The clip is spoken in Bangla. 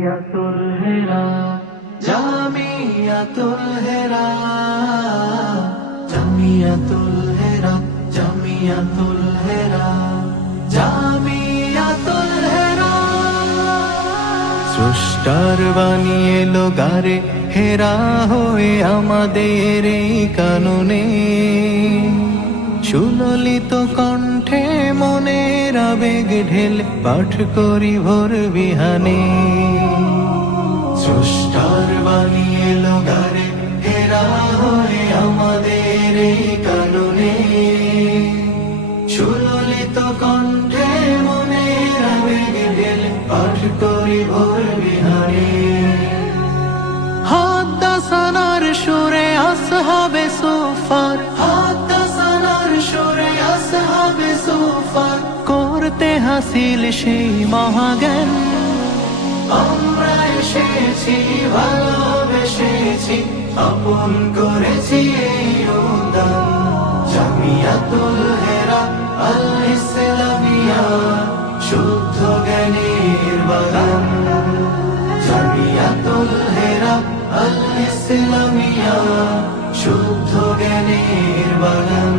জামিয়াতুল হেরা, জামিয়াতুল হেরা, জামিয়াতুল হেরা, জামিয়াতুল হেরা, জামিয়াতুল হেরা। স্রষ্টার বাণী এলো গারে হেরা হয়ে আমাদের এই কাননে, সুললিত কণ্ঠে মনের আবেগ ঢেলে পাঠ করি ভোর বিহানে। স্রষ্টার বাণী এলো গারে হেরা হয়ে আমাদের এই কাননে, সুললিত কণ্ঠে মনের আবেগ ঢেলে পাঠ করি ভোর বিহানে। হাদাসানার সুরে আসহাবে সুফার, হাদাসানার সুরে আসহাবে সুফার, করতে হাসিল সেই মহাজ্ঞান। আমরা এসেছি ভালোবেসেছি, আপন করেছি এই উদান। জামিয়াতুল হেরা আল ইসলামিয়া, শুদ্ধ জ্ঞানের বাগান। জামিয়াতুল হেরা আল ইসলামিয়া, শুদ্ধ জ্ঞানের বাগান।